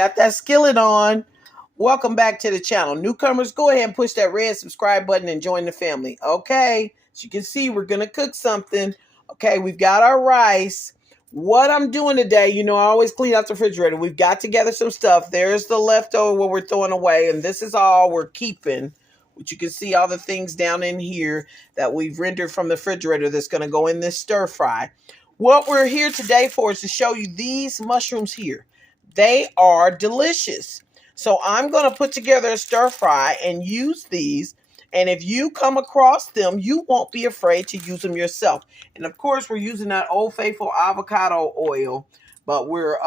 got that skillet on. Welcome back to the channel. Newcomers, go ahead and push that red subscribe button and join the family. Okay, as you can see, we're going to cook something. Okay, we've got our rice. What I'm doing today, you know, I always clean out the refrigerator. We've got together some stuff. There's the leftover what we're throwing away, and this is all we're keeping. Which you can see all the things down in here that we've rendered from the refrigerator that's going to go in this stir fry. What we're here today for is to show you these mushrooms here. They are delicious. So I'm going to put together a stir fry and use these. And if you come across them, you won't be afraid to use them yourself. And of course, we're using that Old Faithful avocado oil. But we're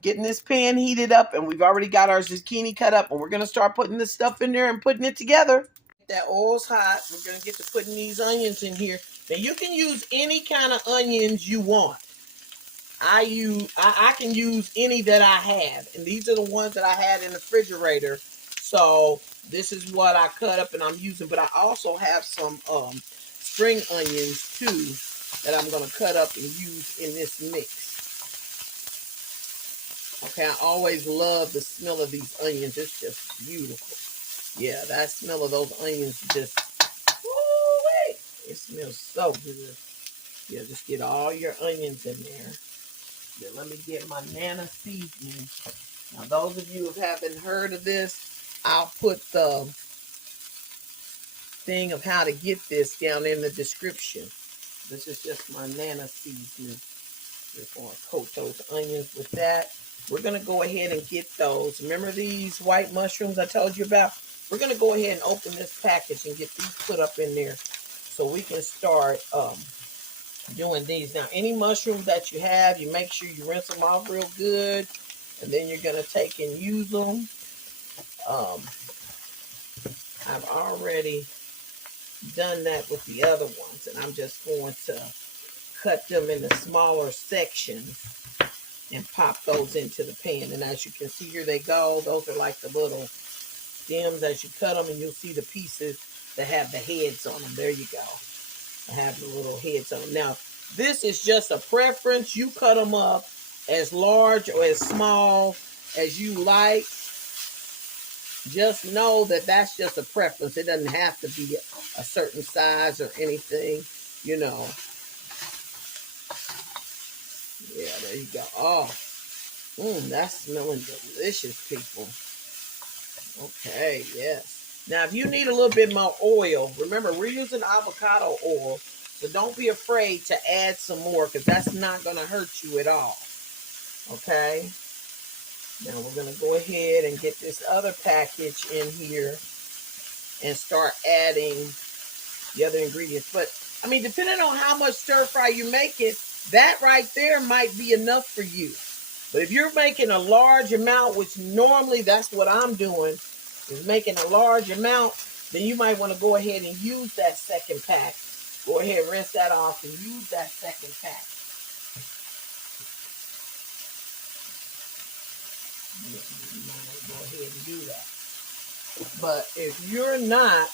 getting this pan heated up. And we've already got our zucchini cut up. And we're going to start putting this stuff in there and putting it together. That oil's hot. We're going to get to putting these onions in here. Now, you can use any kind of onions you want. I can use any that I have, and these are the ones that I had in the refrigerator. So this is what I cut up and I'm using, but I also have some spring onions too that I'm going to cut up and use in this mix. Okay, I always love the smell of these onions. It's just beautiful. Yeah, that smell of those onions just, woo-wee, it smells so good. Yeah, just get all your onions in there. Yeah, let me get my Nana seasoning. Now, those of you who haven't heard of this, I'll put the thing of how to get this down in the description. This is just my Nana seasoning. Just want to coat those onions with that. We're going to go ahead and get those. Remember these white mushrooms I told you about? We're going to go ahead and open this package and get these put up in there so we can start doing these. Now, any mushrooms that you have, you make sure you rinse them off real good, and then you're going to take and use them. I've already done that with the other ones, and I'm just going to cut them into smaller sections and pop those into the pan. And as you can see, here they go. Those are like the little stems as you cut them, and you'll see the pieces that have the heads on them. There you go. I have the little heads on them. Now, this is just a preference. You cut them up as large or as small as you like. Just know that that's just a preference. It doesn't have to be a certain size or anything, you know. Yeah, there you go. Oh, that's smelling delicious, people. Okay, yes. Now, if you need a little bit more oil, remember, we're using avocado oil, so don't be afraid to add some more because that's not going to hurt you at all. Okay? Now, we're going to go ahead and get this other package in here and start adding the other ingredients. But, I mean, depending on how much stir fry you make it, that right there might be enough for you. But if you're making a large amount, which normally that's what I'm doing, is making a large amount, then you might want to go ahead and use that second pack. Go ahead, rinse that off and use that second pack. Go ahead and do that. But if you're not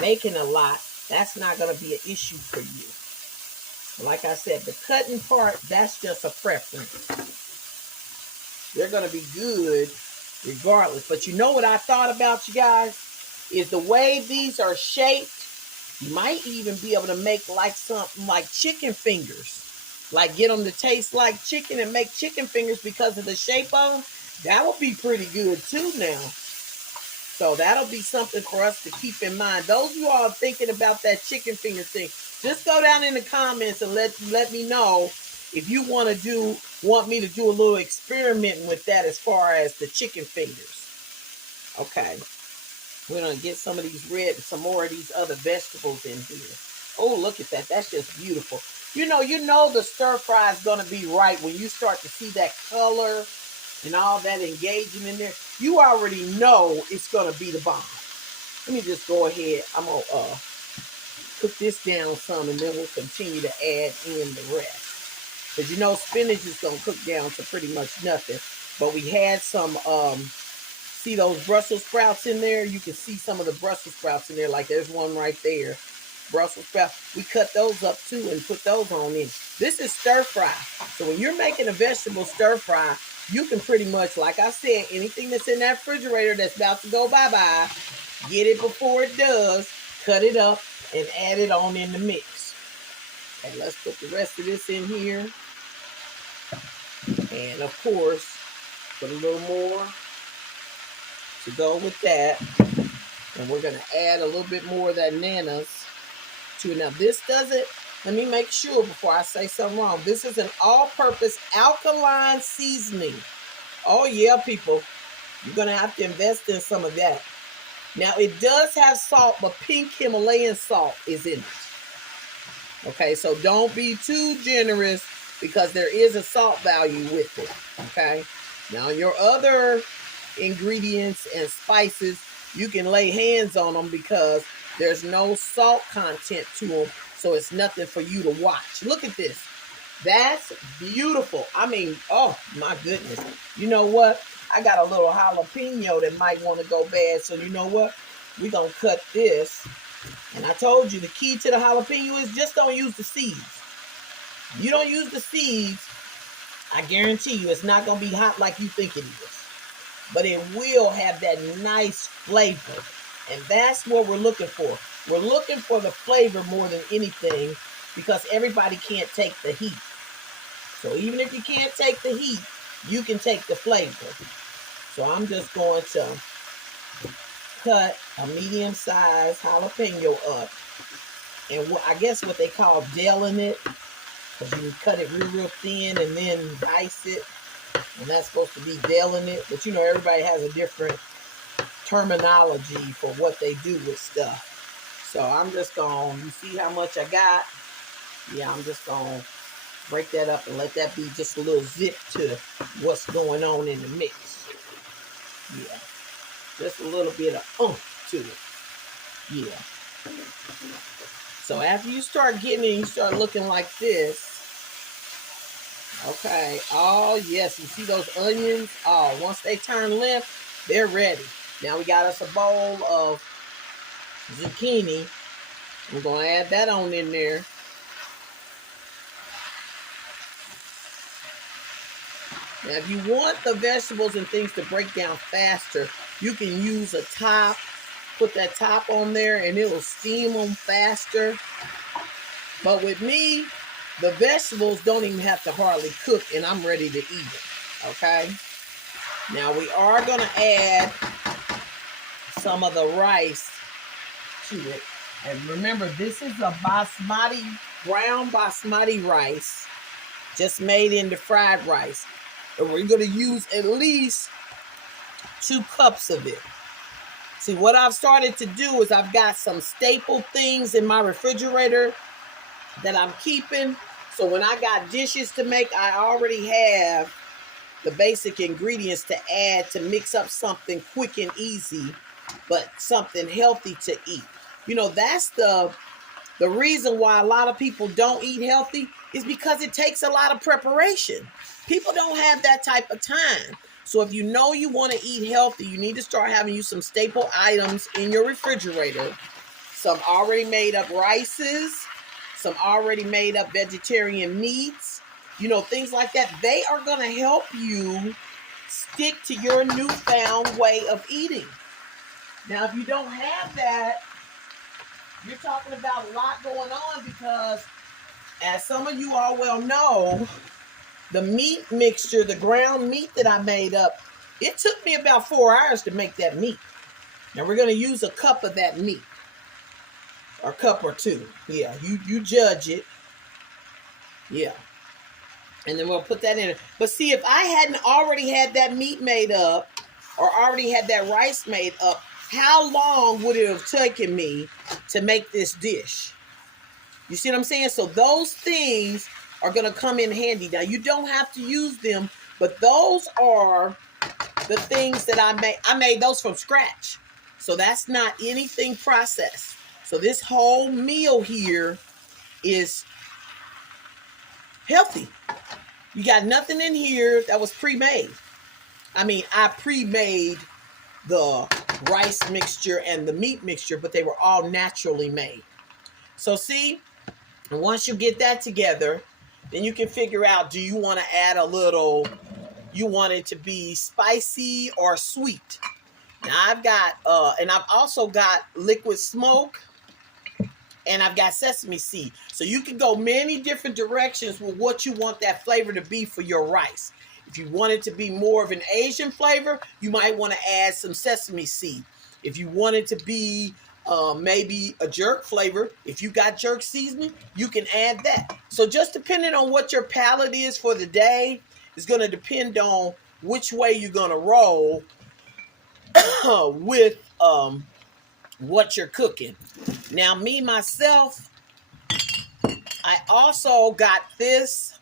making a lot, that's not going to be an issue for you. Like I said, the cutting part, that's just a preference. They're going to be good regardless. But you know what I thought about, you guys? Is the way these are shaped, you might even be able to make like something like chicken fingers. Like get them to taste like chicken and make chicken fingers because of the shape of them. That would be pretty good too now. So that'll be something for us to keep in mind. Those of you all thinking about that chicken finger thing, just go down in the comments and let me know if you want me to do a little experimenting with that as far as the chicken fingers. Okay. We're going to get some of these some more of these other vegetables in here. Oh, look at that. That's just beautiful. You know the stir fry is going to be right when you start to see that color and all that engaging in there. You already know it's going to be the bomb. Let me just go ahead. I'm going to cook this down some, and then we'll continue to add in the rest. Because you know spinach is going to cook down to pretty much nothing. But we had some, see those Brussels sprouts in there? You can see some of the Brussels sprouts in there. Like there's one right there. Brussels sprouts. We cut those up too and put those on in. This is stir fry. So when you're making a vegetable stir fry, you can pretty much, like I said, anything that's in that refrigerator that's about to go bye-bye, get it before it does, cut it up, and add it on in the mix. Okay, let's put the rest of this in here. And of course, put a little more to go with that. And we're going to add a little bit more of that nanas to it. Now, this doesn't, let me make sure before I say something wrong. This is an all-purpose alkaline seasoning. Oh, yeah, people. You're going to have to invest in some of that. Now, it does have salt, but pink Himalayan salt is in it. Okay, so don't be too generous because there is a salt value with it. Okay, now your other ingredients and spices, you can lay hands on them because there's no salt content to them, so it's nothing for you to watch. Look at this. That's beautiful. I mean, oh my goodness. You know what? I got a little jalapeno that might want to go bad, so you know what? We're going to cut this. And I told you the key to the jalapeno is just don't use the seeds. You don't use the seeds, I guarantee you it's not going to be hot like you think it is. But it will have that nice flavor. And that's what we're looking for. We're looking for the flavor more than anything because everybody can't take the heat. So even if you can't take the heat, you can take the flavor. So I'm just going to cut a medium-sized jalapeno up. And what I guess what they call deling it. Because you can cut it real thin and then dice it. And that's supposed to be deling it. But you know, everybody has a different terminology for what they do with stuff. So I'm just going to, you see how much I got? Yeah, I'm just going to break that up and let that be just a little zip to what's going on in the mix. Yeah. Just a little bit of oomph to it. Yeah. So after you start getting it, you start looking like this. Okay. Oh, yes. You see those onions? Oh, once they turn limp, they're ready. Now we got us a bowl of zucchini. We're going to add that on in there. Now, if you want the vegetables and things to break down faster, you can use a top. Put that top on there and it will steam them faster. But with me, the vegetables don't even have to hardly cook and I'm ready to eat them. Okay? Now we are going to add some of the rice to it. And remember, this is a brown basmati rice, just made into fried rice. And we're going to use at least 2 cups of it. See, what I've started to do is I've got some staple things in my refrigerator that I'm keeping. So when I got dishes to make, I already have the basic ingredients to add to mix up something quick and easy, but something healthy to eat. You know, that's the reason why a lot of people don't eat healthy is because it takes a lot of preparation. People don't have that type of time. So if you know you want to eat healthy, you need to start having you some staple items in your refrigerator. Some already made up rices, some already made up vegetarian meats, you know, things like that. They are going to help you stick to your newfound way of eating. Now, if you don't have that, you're talking about a lot going on because, as some of you all well know, the meat mixture, the ground meat that I made up, it took me about 4 hours to make that meat. Now we're going to use a cup of that meat. Or a cup or 2. Yeah, you judge it. Yeah. And then we'll put that in. But see, if I hadn't already had that meat made up or already had that rice made up, how long would it have taken me to make this dish? You see what I'm saying? So those things are going to come in handy. Now, you don't have to use them, but those are the things that I made. I made those from scratch. So that's not anything processed. So this whole meal here is healthy. You got nothing in here that was pre-made. I mean, I pre-made the rice mixture and the meat mixture, but they were all naturally made. So see, once you get that together, then you can figure out, do you want to add a little you want it to be spicy or sweet. Now I've got, and I've also got liquid smoke, and I've got sesame seed. So you can go many different directions with what you want that flavor to be for your rice. If you want it to be more of an Asian flavor, you might want to add some sesame seed. If you want it to be maybe a jerk flavor, if you got jerk seasoning, you can add that. So just depending on what your palate is for the day, is going to depend on which way you're going to roll with what you're cooking. Now, me, myself, I also got this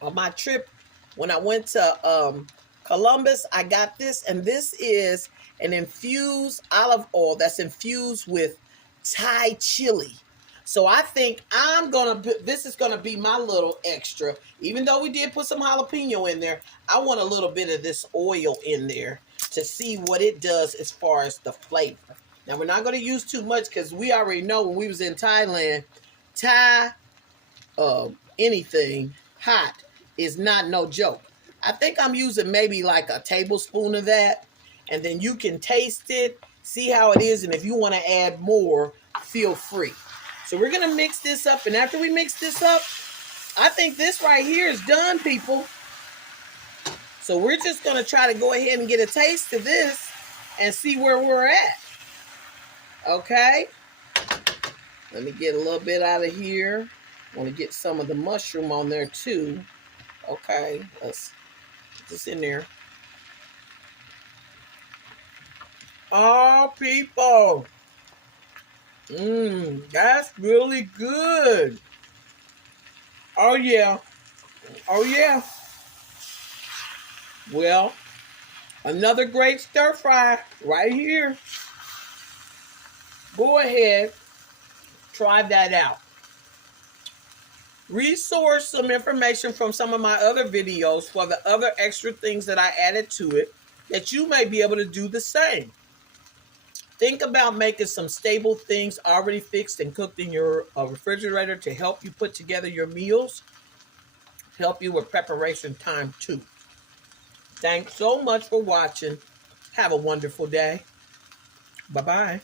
on my trip when I went to Columbus. I got this, and this is an infused olive oil that's infused with Thai chili. So I think this is gonna be my little extra. Even though we did put some jalapeno in there, I want a little bit of this oil in there to see what it does as far as the flavor. Now, we're not going to use too much because we already know when we was in Thailand, Thai anything hot is not no joke. I think I'm using maybe like a tablespoon of that, and then you can taste it, see how it is, and if you want to add more, feel free. So we're going to mix this up, and after we mix this up, I think this right here is done, people. So we're just going to try to go ahead and get a taste of this and see where we're at. Okay. Let me get a little bit out of here. I want to get some of the mushroom on there too. Okay. Let's put this in there. Oh, people. That's really good. Oh, yeah. Oh, yeah. Well, another great stir fry right here. Go ahead, try that out. Resource some information from some of my other videos for the other extra things that I added to it that you may be able to do the same. Think about making some stable things already fixed and cooked in your refrigerator to help you put together your meals, help you with preparation time too. Thanks so much for watching. Have a wonderful day. Bye-bye.